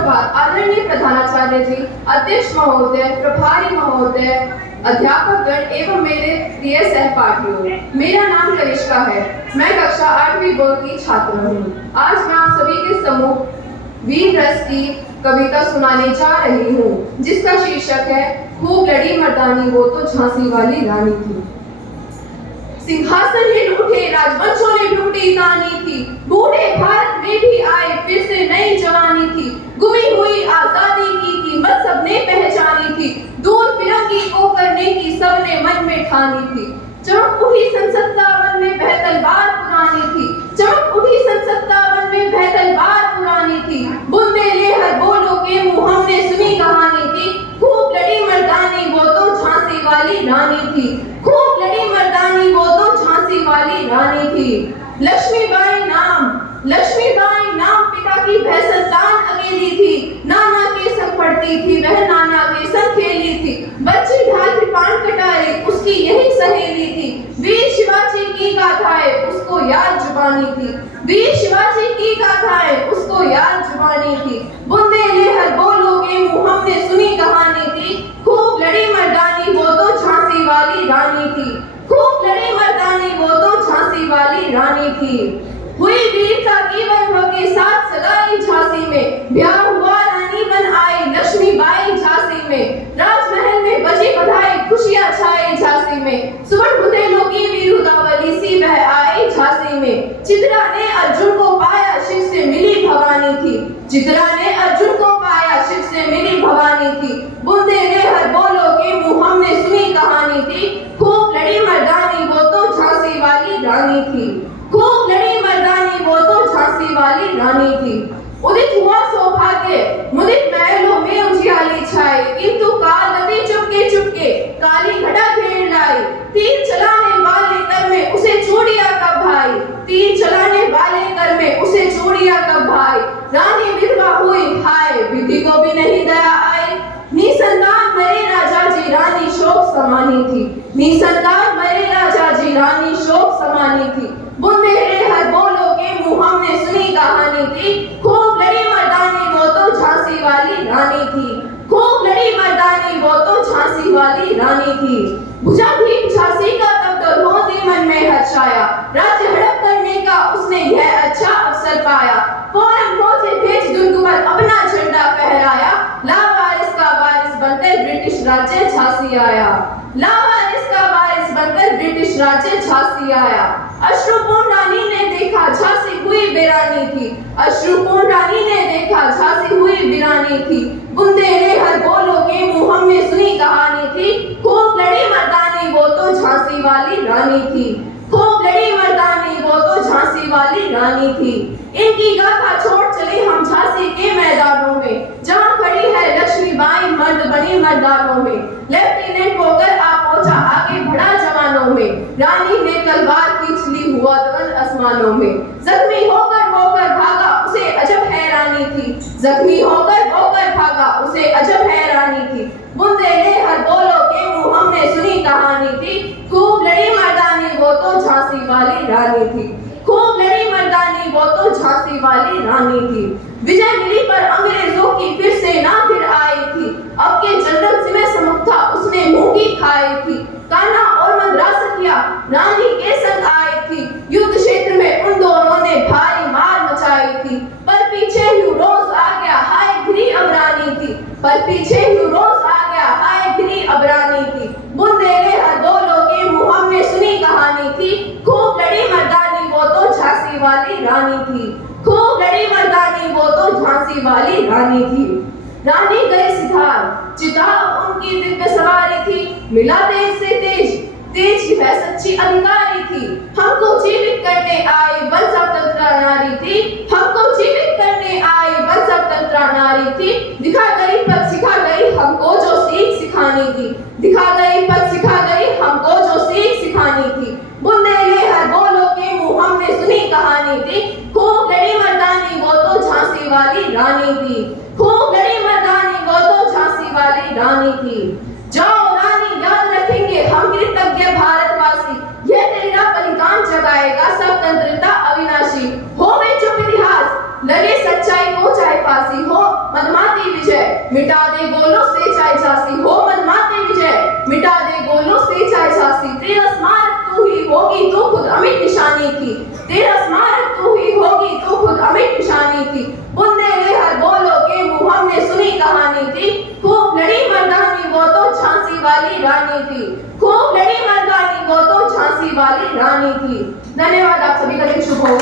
सुप्रभात आदरणीय प्रधानाचार्य जी, अध्यक्ष महोदय, प्रभारी महोदय, अध्यापक गण एवं मेरे प्रिय सहपाठियों। मेरा नाम कनिष्का है। मैं कक्षा 8वीं बोर्ड की छात्र हूँ। आज मैं आप सभी के सम्मुख वीर रस की कविता सुनाने जा रही हूँ, जिसका शीर्षक है खूब लड़ी मर्दानी वो तो झांसी वाली रानी थी। सिंहासन हिल उठे, राजवंशों ने लूटी तानी थी, बूढ़े भारत में भी आए फिर से नई जवानी थी, गुमी हुई आजादी की कीमत सबने पहचानी थी, दूर फिरंगी को करने की सबने मन में ठानी थी। चमक उठी सन 57 में वह तलवार पुरानी थी, चमक उठी सन 57 में वह तलवार पुरानी थी, बुंदेलहर बोलो के मुंह हमने सुनी कहानी थी, खूब लड़ी मर्दानी वो तो झांसी वाली रानी थी, खूब लड़ी मर्दानी वो तो झांसी वाली रानी थी। लक्ष्मीबाई नाम पिता की वह संतान अकेली थी, नाना के संग पढ़ती थी वह नाना के संग खेली थी, बच्ची ढाल कृपाण कटाए उसकी यही सहेली थी, वीर शिवाजी की गाथाएं उसको याद जुबानी थी, वीर शिवाजी की गाथाएं उसको याद जुबानी थी, बुंदेलहर बोलो के मुंह हमने सुनी कहानी थी, खूब लड़ी मर्दानी वो तो झांसी वाली रानी थी, खूब लड़ी मर्दानी वो तो झांसी वाली रानी थी। हुई वीरता की वैभव के साथ सगाई झांसी में, ब्याह हुआ रानी बन आई लक्ष्मीबाई झांसी में, राजमहल में बजी बधाई खुशियां छाई झांसी में, सुवर्ण बुंदेलों की वीरुदावली सी वह आई झांसी में, चित्रा ने अर्जुन को पाया शिव से मिली भवानी थी, चित्रा ने अर्जुन को पाया शिव से मिली भवानी थी, बुंदेलहर बोलो के मुंह हमने सुनी कहानी थी, खूब लड़ी मर्दानी वो तो झांसी वाली रानी थी, खूब लड़ी मर्दानी वो तो झांसी वाली रानी थी। उदित हुआ सौभाग्य, मुदित महलों में उजियाली छाई, किंतु काल नदी चुपके चुपके काली घटा घेर लाई, तीर चलाने वाले कर में उसे चूड़िया कब भाई, तीर चलाने वाले कर में उसे चूड़िया कब भाई, रानी विधवा हुई हाय विधि को भी नहीं दया आई, निसंतान मरे राजा जी रानी शोक समानी थी, निसंतान मरे राजा जी रानी शोक समानी थी, बुंदेलहर बोलो के मुंह हमने सुनी कहानी थी, खूब लड़ी मर्दानी वो तो झांसी वाली रानी थी, खूब लड़ी मर्दानी वो तो झांसी वाली रानी थी। भुजा थी झांसी का तब तो रोजी मन में हर्षाया, राज्य हड़प करने का उसने यह अच्छा अवसर पाया, फौरन फौजें भेज दुर्ग पर अपना झंडा फहराया, लावारिस का वारिस बनकर ब्रिटिश राज्य झांसी आया, लावारिस का वारिस बनकर ब्रिटिश राज्य झांसी आया। अश्रुपूर्ण रानी ने देखा झांसी हुई वीरानी थी, अश्रुपूर्ण रानी ने देखा झांसी हुई वीरानी थी, बुंदेलहर बोलो के मुंह हमने सुनी कहानी थी, खूब लड़ी मर्दानी वो तो झांसी वाली रानी थी, खूब लड़ी मर्दानी वो तो झांसी वाली रानी थी। इनकी गाथा छोड़ चले हम झांसी के मैदानों में, जहां खड़ी है लक्ष्मीबाई मर्द बनी मर्दानों में, लेफ्टिनेंट होकर आ पहुंचा आगे बढ़ा जवानों में, रानी ने तलवार खींच ली हुआ धवल आसमानों में, जख्मी होकर भागा उसे अजब हैरानी थी, जख्मी होकर भागा उसे अजब हैरानी थी, बुंदेलहर बोलो के मुंह हमने सुनी कहानी थी, खूब लड़ी मर्दानी वो तो झांसी वाली रानी थी, खूब लड़ी मर्दानी वो तो झांसी वाली रानी थी। विजय मिली पर अंग्रेजों की फिर सेना फिर आई थी, अब के जनरल सिवे सम्मुख था उसने मूंगी खाई थी, कान्हा और मद्रासकिया रानी के संग आई थी, युद्ध क्षेत्र में उन दोनों ने भारी मार मचाई थी, पर पीछे ह्यूरोज आ गया हाय गिरी अबरानी थी, पर पीछे ह्यूरोज आ गया हाय गिरी अबरानी थी, बुंदेलहर बोलो के मुंह हमने सुनी कहानी थी, खूब लड़ी मर्दानी वो तो झांसी वाली रानी थी, खूब लड़ी मर्दानी वो तो झांसी वाली रानी थी। रानी गई सिधार, चिताब उनकी दिव्य सवारी थी, मिला तेज से तेज, तेज ही वह सच्ची अधिकारी थी, हमको जीवित करने आई बन स्वतंत्र नारी थी, हमको जीवित करने आई बन स्वतंत्र नारी थी, दिखा गई पद सिखा गई हमको जो सीख सिखानी थी, दिखा गई पद सिखा गई हमको जो सीख सिखानी थी, बुंदेलहर बोलो के मुंह हमने सुनी कहानी थी, खूब लड़ी मर्दानी वो तो झांसी वाली रानी थी, खूब लड़ी मर्दानी वो तो झांसी वाली रानी थी। जाओ रानी याद रखेंगे हम कृतज्ञ भारतवासी, यह तेरा बलिदान जगाएगा स्वतंत्रता अविनाशी, हो वे चुप इतिहास लगे सच्चाई को चाहे फांसी हो, जवानी थी। बुंदेलहर बोलो के मुँह हमने सुनी कहानी थी। खूब लड़ी मर्दानी वो तो झांसी वाली रानी थी। खूब लड़ी मर्दानी वो तो झांसी वाली रानी थी। धन्यवाद, आप सभी का दिन शुभ हो।